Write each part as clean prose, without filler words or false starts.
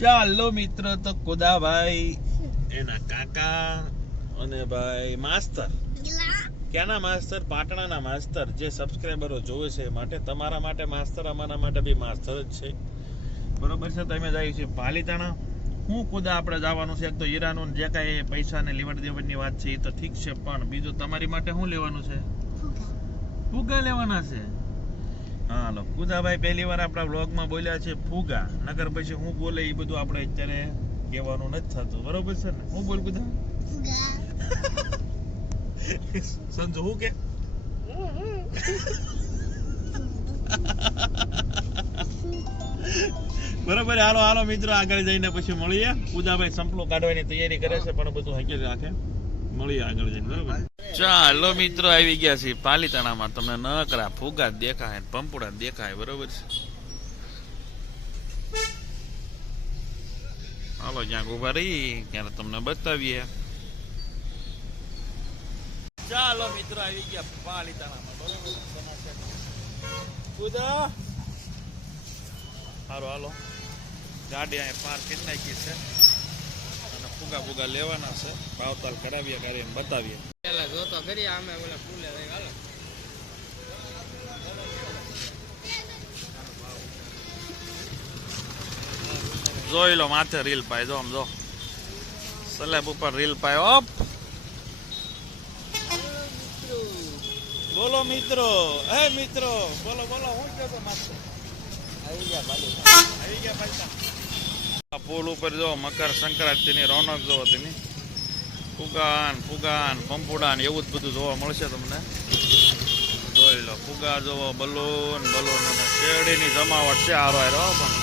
ચાલો મિત્ર, તો કુદાભાઈ એના કાકા અને ભાઈ માસ્તર, ક્યાંના માસ્તર? પાટણાના માસ્તર, જે સબસ્ક્રાઇબરો જોવે છે માટે, તમારા માટે માસ્તર, અમારા માટે બી માસ્તર જ છે, બરોબર છે. તમે જાય છે પાલીતાણા. હું કુદા આપણે જવાનું છે. એક તો હીરાનું જે કાંઈ પૈસા ને લેવડ દેવડની વાત છે એ તો ઠીક છે, પણ બીજું તમારી માટે શું લેવાનું છે? ફુગા લેવાના છે. હાલો, કુદાભાઈ પહેલી વાર આપણા વ્લોગમાં બોલ્યા છે ફુગા, નકર પછી હું બોલે એ બધું આપણે અત્યારે કહેવાનું નથી થતું, બરોબર છે ને? હું બોલ કુદા? સંજુ હું કે બરોબર. હાલો હાલો મિત્રો, આગળ જઈને પછી મળીએ. કુદાભાઈ સંપલો કાઢવાની તૈયારી કરે છે, પણ બધું હકી રાખે. મળીએ આગળ જઈને, બરોબર. ચાલો મિત્રો, આવી ગયા છે પાલીતાણામાં. તમને નકરા ફુગા દેખાય, પંપુડા દેખાય, બરોબર છે. હાલો, ક્યાંક ઉભા રહી ત્યારે તમને બતાવીએ. ચાલો મિત્રો, આવી ગયા પાલીતાણામાં, બરોબર. કુદા હાલો હાલો, ગાડી અહીંયા પાર્ક કરી નાખી છે અને ફુગા ફુગા લેવાના છે. ભાવતાલ કરાવીએ, કરીને બતાવીએ. જોતો કરી અમે ઓલા ફૂલે હાલો. જોઈ લો, માથે રીલ પાય, જો આમ જો, સ્લેબ ઉપર રીલ પાય. ઓપ, બોલો મિત્રો, હે મિત્રો, બોલો બોલો, હું કહો છો માસ્ટર? આવી ગયા ભાઈ, આવી ગયા ભાઈ. પુલ ઉપર જો મકર સંક્રાંતિની રોનક જો તેની ફુગાન ફુગાન પંપુડાન એવું જ બધું જોવા મળશે તમને. જોઈ લો, ફુગા જોવો, બલૂન બલૂન અને શેરડીની જમાવટ છે હારો હારો. પણ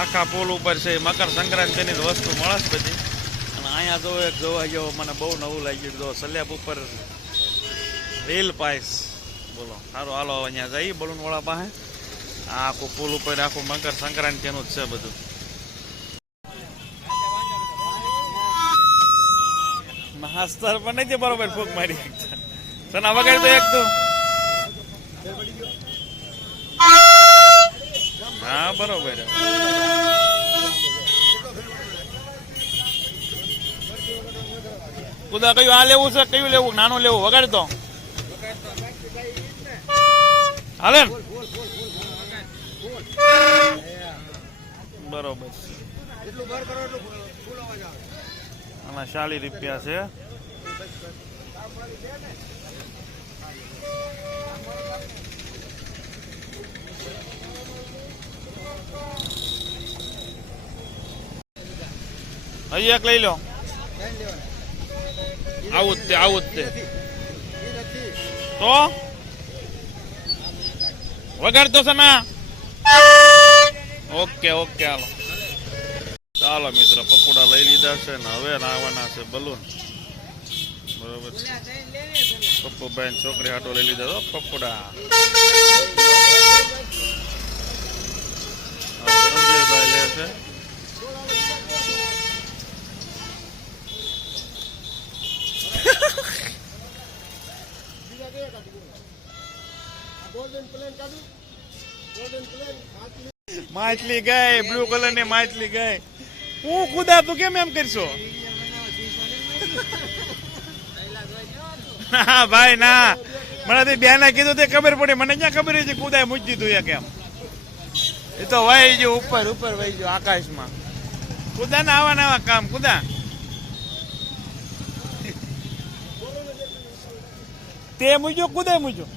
આખા પુલ ઉપર છે મકર સંક્રાંતિની જ વસ્તુ મળે છે બધી. અને અહીંયા જો એક જોવા જેવો મને બહુ નવું લાગ્યું. જો સ્લેબ ઉપર રીલ પાઇસ, બોલો સારું. હાલો અહીંયા જઈએ બલૂન વાળા પાસે. આખું પુલ ઉપર આખું મકર સંક્રાંતિનું જ છે બધું. માસ્તર પણ નથી બરોબર ફૂક મારી સના વગર તો એક તું. હા બરોબર. કુદા કયું આ લેવું છે, કયું લેવું? નાનું લેવું? વગાડ તો હાલે બરોબર. આના 40 રૂપિયા છે. હજી એક લઈ લો. આવું જ તે, આવું જ તે. તો વગાડતો છે ના? ઓકે ઓકે, હાલો. ચાલો મિત્રો, પકોડા લઈ લીધા છે ને હવે લાવવાના છે બલૂન, બરોબર છે. પપ્પુભાઈ છોકરી હાટો લઈ લીધા તો પકોડા. સંજયભાઈ લે છે. માછલી ગઈ, બ્લુ કલર ની માછલી ગઈ. હું કુદા, તું કેમ એમ કરશો? ના ભાઈ ના, મને બેના કીધું તે ખબર પડી. મને ક્યાં ખબર છે કુદાએ મૂકી દીધું એ કેમ? એ તો વહી ગયો ઉપર ઉપર, વહી ગયો આકાશમાં. કુદા ના આવા નવા કામ. કુદા તે મૂક્યો, કુદા મૂક્યો.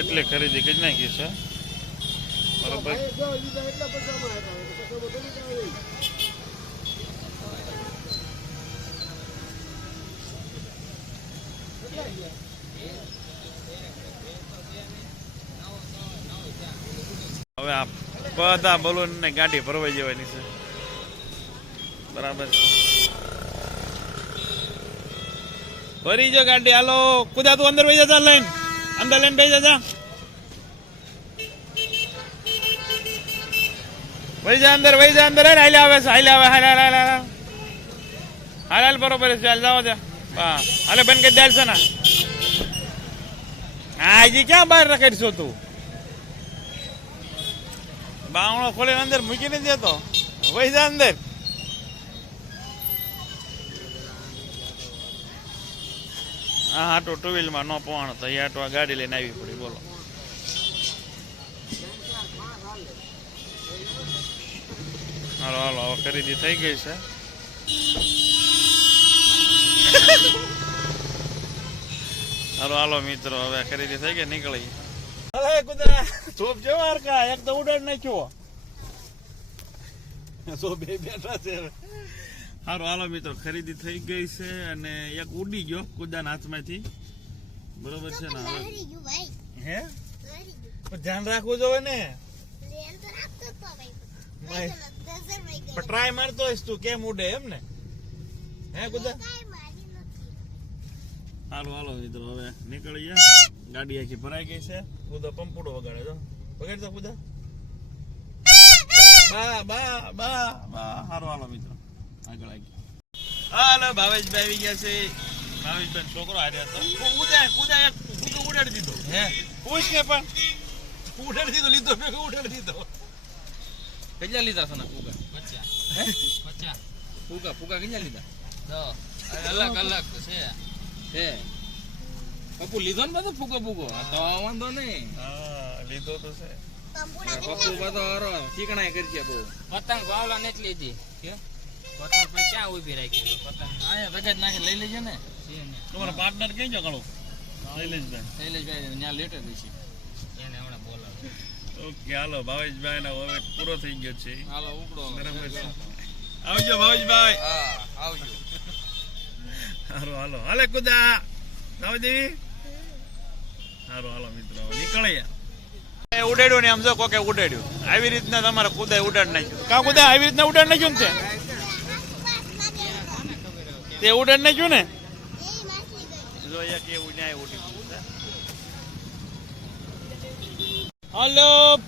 એટલે ખરીદી કરી નાખી છે, બરોબર. હવે આ બધા બલૂન ને ગાડી ભરવાઈ જવાની છે, બરાબર. ભરી જો ગાડી. હાલો કુદા, તું અંદર વહી જતા, લઈને અંદર લઈને બેસી જતા. વહી જા અંદર, વહી જા અંદર. હાલે આવે છે, હાલે આવે, હાલે હાલે હાલે. હાલ બરોબર છે ચાલ જાવ દે હા હાલે બંધ કરી દે છે ને હા હજી ક્યાં બહાર રખડશો તું બાવણો ખોલીને અંદર મૂકીને દેતો વહી જા અંદર હા આટો ટુ વ્હીલમાં ન પહોંચ તો એ આટો આ ગાડી લઈને આવી પડી બોલો હાલો હાલો હવે ખરીદી થઈ ગઈ છે હાલો હાલો મિત્રો હવે ખરીદી થઈ ગઈ નીકળી અરે કુદરા સોપ જવાર કા એક તો ઉડાડ નાખ્યો સો બે બેઠા છે હારો હાલો મિત્રો ખરીદી થઈ ગઈ છે અને એક ઉડી ગયો કુદાના હાથમાંથી બરોબર છે ને હે ધ્યાન રાખવું જોઈએ ને ટ્રાય મારતો હોઈશ તું કેમ ઉડે એમ ને હે કુદા હાલો હાલો મિત્રો હવે નીકળી ગયા ગાડી આખી ભરાઈ ગઈ છે કુદા પંપુડો વગાડે જો વગાડ તો કુદા બા બા બા બા હારો હાલો મિત્રો આગળ આવી હાલો ભાવેશભાઈ આવી ગયા છે ભાવેશભાઈ છોકરો હાર્યા હતો કુદા ઉડાડી દીધો હે પૂછ ને પણ ઉડાડી દીધો લીધો મેં ઉડાડી દીધો કેટલા લીધા સોના ફુગા 50 ફુગા કેટલા લીધા અલગ અલગ છે હે પપ્પુ લીધો ને બધો ફુગો તો વાંધો નહીં હા લીધો તો છે પપ્પુ બધો હરો ઠીકણાય કરી છે બહુ પતંગ વાવલા ને એટલી હતી કે પતંગ પર ક્યાં ઊભી રાખી પતંગ આયા ભગત નાખી લઈ લેજો ને તમારો પાર્ટનર કેમ છે કળો શૈલેષભાઈ ત્યાં લેટર બેસી એને હમણાં બોલાવે ઓકે હાલો ભાવેશભાઈ ના હવે પૂરો થઈ ગયો છે હાલો ઉપડો બરાબર છે આવજો ભાવેશભાઈ હા આવજો હારો હાલો હાલે કુદા દેવી હારો હાલો મિત્રો નીકળ્યા ઉડાડ્યું ને આમ જો કોકે ઉડાડ્યું આવી રીતના તમારે કુદાય ઉડાડ નાખ્યું કા કુદા આવી રીતના ઉડાડ નાખ્યું ને તે ઉડાડ નાખ્યું ને જો એક એવું ન્યાય ઉડી હાલો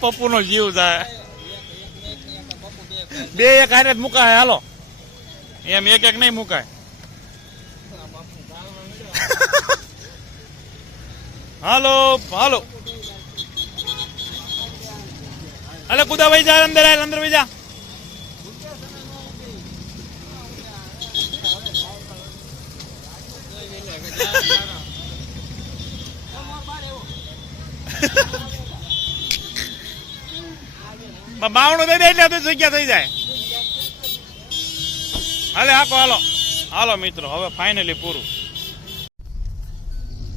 પપ્પુ નો જીવ થાય બે એક હારે મુકાય હાલો એમ એક એક નહીં મુકાય હાલો હાલો હાલે કુદા ભાઈ જા અંદર આય અંદર ભાઈ જા બાવણું દઈ દે એટલે તો જગ્યા થઈ જાય હાલે હાકો હાલો હાલો મિત્રો હવે ફાઇનલી પૂરું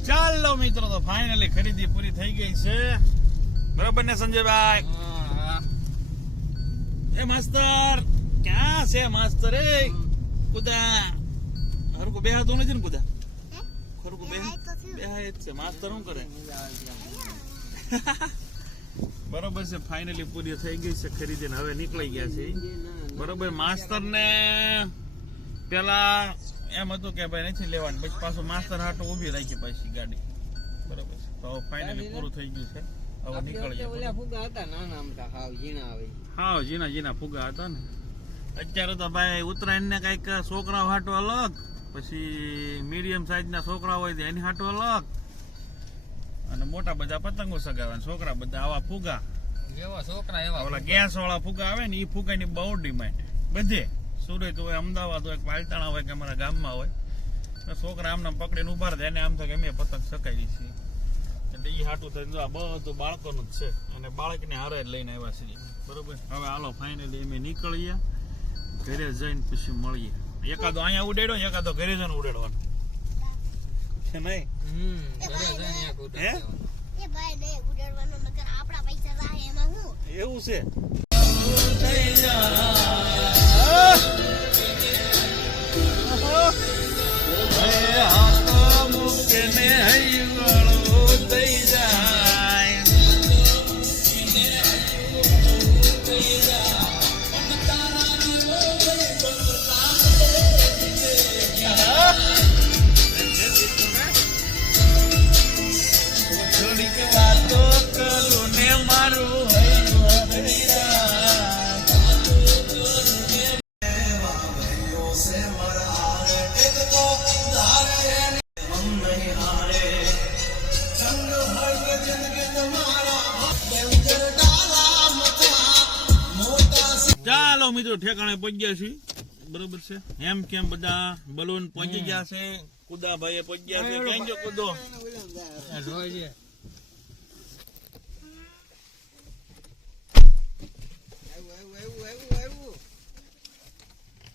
ચાલો મિત્રો તો ફાઇનલી ખરીદી પૂરી થઈ ગઈ છે બરોબર ને સંજયભાઈ એ માસ્તર ક્યાં છે માસ્તર એ કુદા હરકુ બેહાતો નથી ને કુદા ખરકુ બેહાય જ છે માસ્તર શું કરે બરોબર છે ફાઇનલી પૂરી થઈ ગઈ છે ખરીદી હવે નીકળી ગયા છે બરોબર માસ્તર ને પેલા એમ હતું કે ભાઈ નથી લેવાનું પછી પાછું માસ્તર હાટો ઉભી રાખી પાછી ગાડી બરોબર છે તો ફાઇનલી પૂરું થઈ ગયું છે હવે નીકળી ગયા ફુગા હતા નાના આમતા હાવ ઝીણા આવે હા ઝીણા ફુગા હતા ને અત્યારે તો ભાઈ ઉત્તરાયણ ને કઈક છોકરાઓ હાટો અલગ પછી મીડિયમ સાઈઝ ના છોકરા હોય એની હાટો અલગ અને મોટા બધા પતંગો સગાવે છોકરા બધા આવા ફુગા એવા છોકરા એવા ઓલા ગેસ વાળા ફુગા આવે ને એ ફુગાની બહુ ડિમાન્ડ બધે સુરત હોય અમદાવાદ હોય પાલતાણા હોય કે અમારા ગામમાં હોય તો છોકરા આમને પકડીને ઉભા રહે એને આમ થાય કે અમે પતંગ સકાવી છીએ એટલે એ હાટું થઈને આ બધું બાળકોનું જ છે અને બાળકને હારે જ લઈને આવ્યા છીએ બરોબર હવે હાલો ફાઇનલી અમે નીકળીએ ઘરે જઈને પછી મળીએ એકાદો અહીંયા ઉડાડ્યો એકાદો ઘરે જઈને ઉડાડવાનો છે નહીં હે એ ભાઈ ને ઉડાડવાનો નકર આપડા પૈસા રાહે એમાં હું એવું છે વાતો કરું ને મારું હાલો મિત્રો ઠેકાણે પહોંચી ગયા છીએ બરોબર છે એમ કેમ બધા બલૂન પહોંચી ગયા છે કુદાભાઈ પહોંચી ગયા છે ક્યાં ગયો કુદો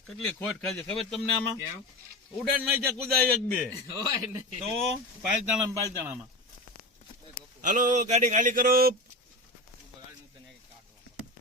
કેટલી ખોટ ખાધી ખબર તમને આમાં કેમ ઉડાડ નાઈ જાય કુદાય એક બે હોય નહીં તો પાલતાણામાં હાલો ગાડી ખાલી કરો